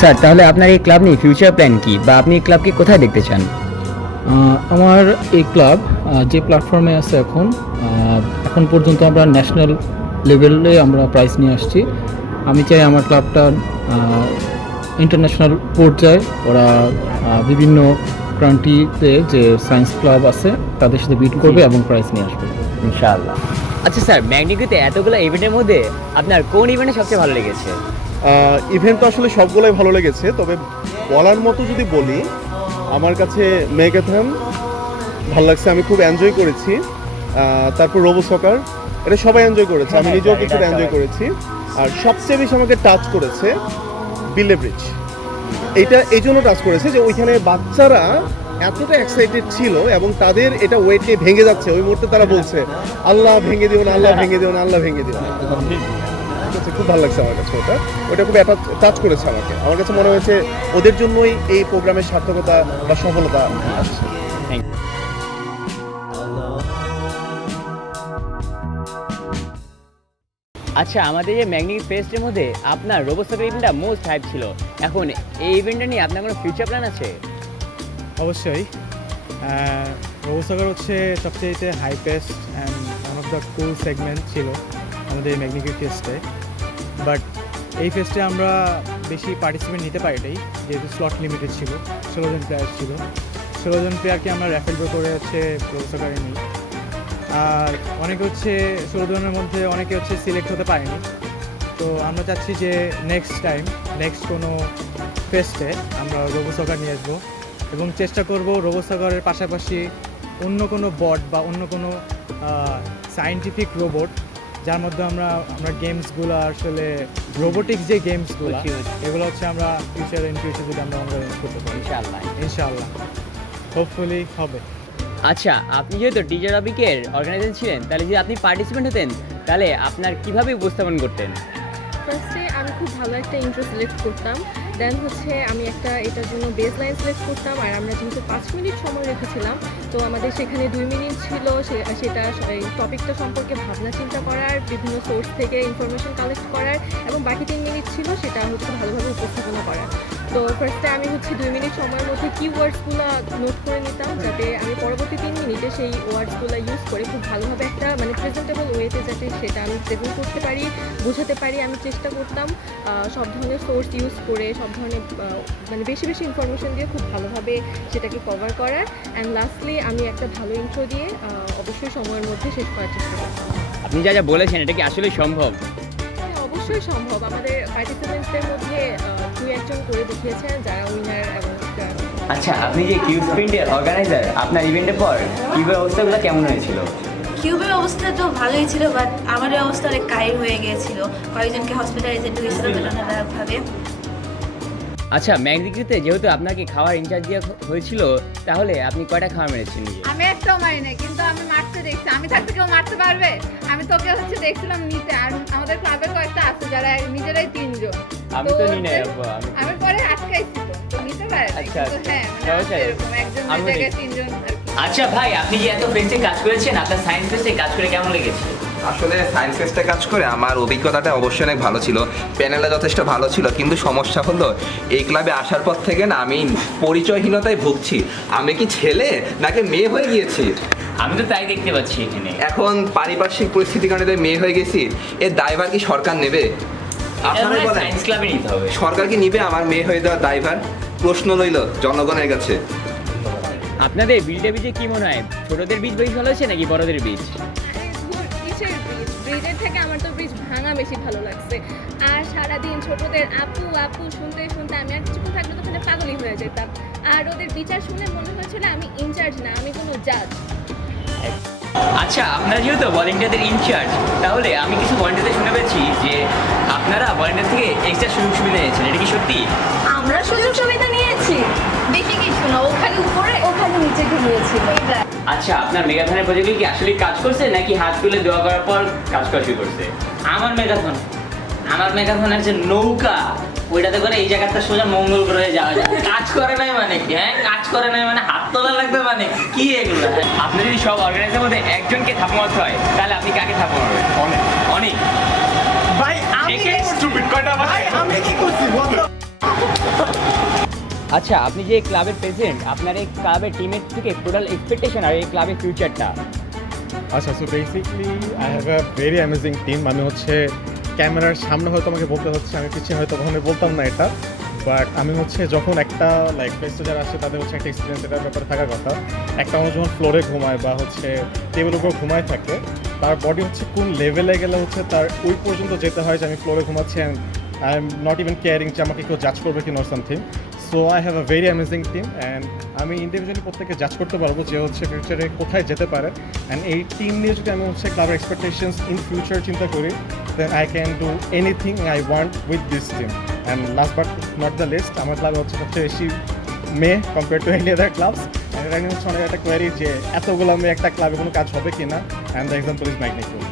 Sir, তাহলে আপনার এই ক্লাব নিয়ে ফিউচার প্ল্যান কি, বা আপনি এই ক্লাবকে কোথায় দেখতে চান? আমার এই ক্লাব যে প্ল্যাটফর্মে আছে এখন পর্যন্ত আমরা ন্যাশনাল লেভেলে আমরা প্রাইজ নিয়ে আসছি। আমি চাই আমার ক্লাবটা ইন্টারন্যাশনাল পর্যায়ে ওরা বিভিন্ন কান্ট্রিতে যে সায়েন্স ক্লাব আছে তাদের সাথে বিট করবে এবং প্রাইজ নিয়ে আসবে ইনশাআল্লাহ। আচ্ছা স্যার, ম্যাগনিকুতে এতগুলো ইভেন্টের মধ্যে আপনার কোন ইভেন্টে সবচেয়ে ভালো লেগেছে? ইভেন্ট তো আসলে সবগুলোই ভালো লেগেছে, তবে বলার মতো যদি বলি, আমার কাছে মেগাথন ভালো লাগছে, আমি খুব এনজয় করেছি। তারপর রোবো সকার, এটা সবাই এনজয় করেছে, আমি নিজেও কিছুটা এনজয় করেছি। আর সবচেয়ে বেশি আমাকে টাচ করেছে বিলে ব্রিজ। এইটা এই জন্য টাচ করেছে যে ওইখানে বাচ্চারা এতটা এক্সাইটেড ছিল এবং তাদের এটা ওয়েটে ভেঙে যাচ্ছে, ওই মুহূর্তে তারা বলছে আল্লাহ ভেঙে দিও না, আল্লাহ ভেঙে দিও না, আল্লাহ ভেঙে দিও না। খুব ভালো লাগছে আমার কাছে, ওটা খুব টাচ করেছে আমাকে। আমার কাছে মনে হয়েছে ওদের জন্যই এই প্রোগ্রামের সার্থকতা বা সফলতা আসছে। আচ্ছা, আমাদের এই ম্যাগনিক ফেস্টের মধ্যে আপনার রোবো সকার ইভেন্টটা মোস্ট হাইপ ছিল। এখন এই ইভেন্টটা নিয়ে আপনার কোনো ফিউচার প্ল্যান আছে? অবশ্যই রোবো সকার হচ্ছে সবচেয়ে hypest and one of the cool segment ছিল আমাদের এই ম্যাগনিক ফেস্টে। বাট এই ফেস্টে আমরা বেশি পার্টিসিপেন্ট নিতে পারিনি, যেহেতু স্লট লিমিটেড ছিল। 16 জন প্লেয়ার ছিল, 16 জন প্লেয়ারকে আমরা র্যাফেল ড্র করে রোবো সকারে নিই। আর অনেকে 16 জনের মধ্যে অনেকে সিলেক্ট হতে পারেনি। তো আমরা চাচ্ছি যে নেক্সট কোনো ফেস্টে আমরা রোবো সকার নিয়ে আসবো এবং চেষ্টা করব রোবো সকারের পাশাপাশি অন্য কোনো বট বা অন্য কোনো সায়েন্টিফিক রোবট, যার মধ্যে আমরা গেমসগুলো আসলে রোবোটিক্স যে গেমসগুলো এগুলো আমরা ফিউচারে যদি আমরা অনলাইন করতে পারি ইনশাআল্লাহ হোপফুলি হবে। আচ্ছা, আপনি যেহেতু ডিজে রবিকের অর্গানাইজেশন ছিলেন, তাহলে যদি আপনি পার্টিসিপেন্ট হতেন তাহলে আপনার কিভাবে উপস্থাপন করতেন? ফার্স্টে আমি খুব ভালো একটা ইন্ট্রো সিলেক্ট করতাম, দেন আমি এটার জন্য বেস লাইন সিলেক্ট করতাম। আর আমরা যেহেতু 5 মিনিট সময় রেখেছিলাম, তো আমাদের সেখানে 2 মিনিট ছিল সেটা এই টপিকটা সম্পর্কে ভাবনা চিন্তা করার, বিভিন্ন সোর্স থেকে ইনফরমেশন কালেক্ট করার, এবং বাকি 3 মিনিট ছিল সেটা ভালোভাবে উপস্থাপনা করার। তো ফার্স্টে আমি 2 মিনিট সময়ের মধ্যে কিওয়ার্ডসগুলো নোট করে নিতাম, যাতে আমি পরবর্তী 3 মিনিটে সেই ওয়ার্ডসগুলো ইউজ করে খুব ভালোভাবে একটা প্রেজেন্টেবল ওয়েতে যাতে সেটা আমি প্রেজেন্ট করতে পারি, বোঝাতে পারি। আমি চেষ্টা করতাম সব ধরনের সোর্স ইউজ করে, সব ধরনের বেশি বেশি ইনফরমেশন দিয়ে খুব ভালোভাবে সেটাকে কভার করার। অ্যান্ড লাস্টলি আমি একটা ভালো ইন্ট্রো দিয়ে অবশ্যই সময়ের মধ্যে শেষ করার চেষ্টা করতাম। আপনি যা বলেছেন এটা কি আসলে সম্ভব? অবশ্যই সম্ভব। আমাদের পার্টিসিপেন্টসদের মধ্যে 2-1 জন করে দেখিয়েছেন যারা উইনার এবং আচ্ছা, আপনি যে কিউব স্প্রিন্টের অর্গানাইজার, আপনার ইভেন্টের পর কিউবের অবস্থাগুলো কেমন হয়েছিল? কিউবের অবস্থা তো ভালোই ছিল, বাট আমাদের অবস্থা অনেক কাহিল হয়ে গিয়েছিল, কয়েকজনকে হসপিটালাইজড হয়েছিল তুলনামূলকভাবে। আচ্ছা, ম্যাগনিকুতে যেহেতু আপনাকে খাওয়ার ইনচার্জ দেওয়া হয়েছিল, তাহলে আপনি কয়টা খাওয়া মেরেছেন নিজে? আমি একটাও মারি নাই, কিন্তু আমি মারতে দেখছি। আমি থাকতে কেউ মারতে পারবে? আমি তোকে দেখছিলাম নিতে, আর আমাদের ক্লাবে কয়েকটা আছে যারা নিজেরাই 3 জন। আমি তো নি নাই আপু, আমি পরে আটকাইছি, তো নিতে পারে। আচ্ছা, হ্যাঁ, এরকম একজন জায়গায় 3 জন আর কি। আচ্ছা ভাই, আপনি যে এত ফেস্টে কাজ করেছেন, আপনার সায়েন্স ফেস্টে কাজ করে কেমন লেগেছে? আসলে সায়েন্স ফেস্টে কাজ করে আমার অভিজ্ঞতাটা অবশ্যই অনেক ভালো ছিল, প্যানেলটা যথেষ্ট ভালো ছিল। কিন্তু সমস্যা হলো এই ক্লাবে আসার পর থেকে না আমি পরিচয়হীনতায় ভুগছি। আমি কি ছেলে নাকি মেয়ে হয়ে গিয়েছি? আমি তো তাই দেখতে পাচ্ছি এখানে। এখন পারিপার্শ্বিক পরিস্থিতির কারণে মেয়ে হয়ে গেছি, এর দায়ভার কি সরকার নেবে? আপনারাই বলেন, সায়েন্স ক্লাবে নিতে হবে। সরকার কি নিবে আমার মেয়ে হয়ে যাওয়ার দায়ভার? প্রশ্ন রইল জনগণের কাছে। আপনাদের বিলটা বীজে কি মনে হয়, ছোটদের বীজ বেশি ভালো হয়েছে নাকি বড়দের বীজ? কিসের ব্রিজ? ব্রিজের থেকে আমার তো ব্রিজ ভাঙা বেশি ভালো লাগছে। আর সারাদিন ছোটদের আপু আপু শুনতে শুনতে আমি আর কিছুক্ষণ থাকলে তো ওখানে পাগলই হয়ে যেতাম। আর ওদের বিচার শুনে মনে হয়েছিল আমি ইনচার্জ না, আমি কোনো জাজ। আচ্ছা, আপনারা যেহেতু ভলেন্টিয়ারদের ইনচার্জ, তাহলে আমি কিছু ভলেন্টিয়ারদের শুনে পেয়েছি যে আপনারা ভলেন্টিয়ার থেকে এক্সট্রা সুযোগ সুবিধা নিয়েছেন, এটা কি সত্যি? আমরা সুযোগ সুবিধা নিয়েছি বেশি কিছু না, ওখানে উপরে ওখানে নিচে ঘুমিয়েছি। আচ্ছা, আপনার মেগাথনের প্রজেক্টে কি আসলে কাজ করছে নাকি হাত তুলে দেওয়া করার পর কাজ করা শুরু করছে? আমার মেগাথন আছে নৌকা, ওইটাতে করে এই জায়গাটা সোজা মঙ্গল গ্রহে যাওয়া যায়। কাজ করে নাই মানে কি? হ্যাঁ, কাজ করে নাই মানে হাত তোলা লাগবে মানে কি এগুলো? আপনি যদি সব অর্গানাইজারের মধ্যে একজনকে থাপ্পড় মারতে হয়, তাহলে আপনি কাকে থাপ্পড় মারবেন? অনেক ভাই আমি কি করছি? আচ্ছা, আপনি যে ক্লাবের প্রেসিডেন্ট, আপনার এই ক্লাবের টিমের থেকে টোটাল এক্সপেকটেশন আর এই ক্লাবের ফিউচারটা। আচ্ছা, so basically I have a very amazing team. আমি হচ্ছে ক্যামেরার সামনে হয়তো আমাকে বলতে হচ্ছে, আমি পিছিয়ে হয়তো কখনোই বলতাম না এটা, বাট আমি হচ্ছে যখন একটা লাইক ফেস্টে যারা আসে তাদের হচ্ছে একটা এক্সপিরিয়েন্স এটার ব্যাপারে থাকার কথা। একটা মানুষ যখন ফ্লোরে ঘুমায় বা হচ্ছে টেবিলের উপর ঘুমায় থাকে, তার বডি হচ্ছে কোন লেভেলে গেলে হচ্ছে তার ওই পর্যন্ত যেতে হয় যে আমি ফ্লোরে ঘুমাচ্ছি and I am not even caring যে আমাকে কেউ জাজ করবে কি not something. So I have a very amazing team and আমি ইন্ডিভিজুয়ালি প্রত্যেককে জাজ করতে পারবো যে হচ্ছে ফিউচারে কোথায় যেতে পারে। অ্যান্ড এই টিম নিয়ে যদি আমি হচ্ছে ক্লাবের এক্সপেকটেশনস ইন ফিউচার চিন্তা করি, then I can do anything I want with this team. And last but not the least, আমার ক্লাবে হচ্ছে সবচেয়ে বেশি মেয়ে compare to any other clubs. And এটা নিয়ে হচ্ছে অনেক একটা কোয়ারি যে এতগুলো মেয়ে একটা ক্লাবে কোনো কাজ হবে কি না, অ্যান্ড দ্য এক্সাম্পল ইজ ম্যাগনিফিক।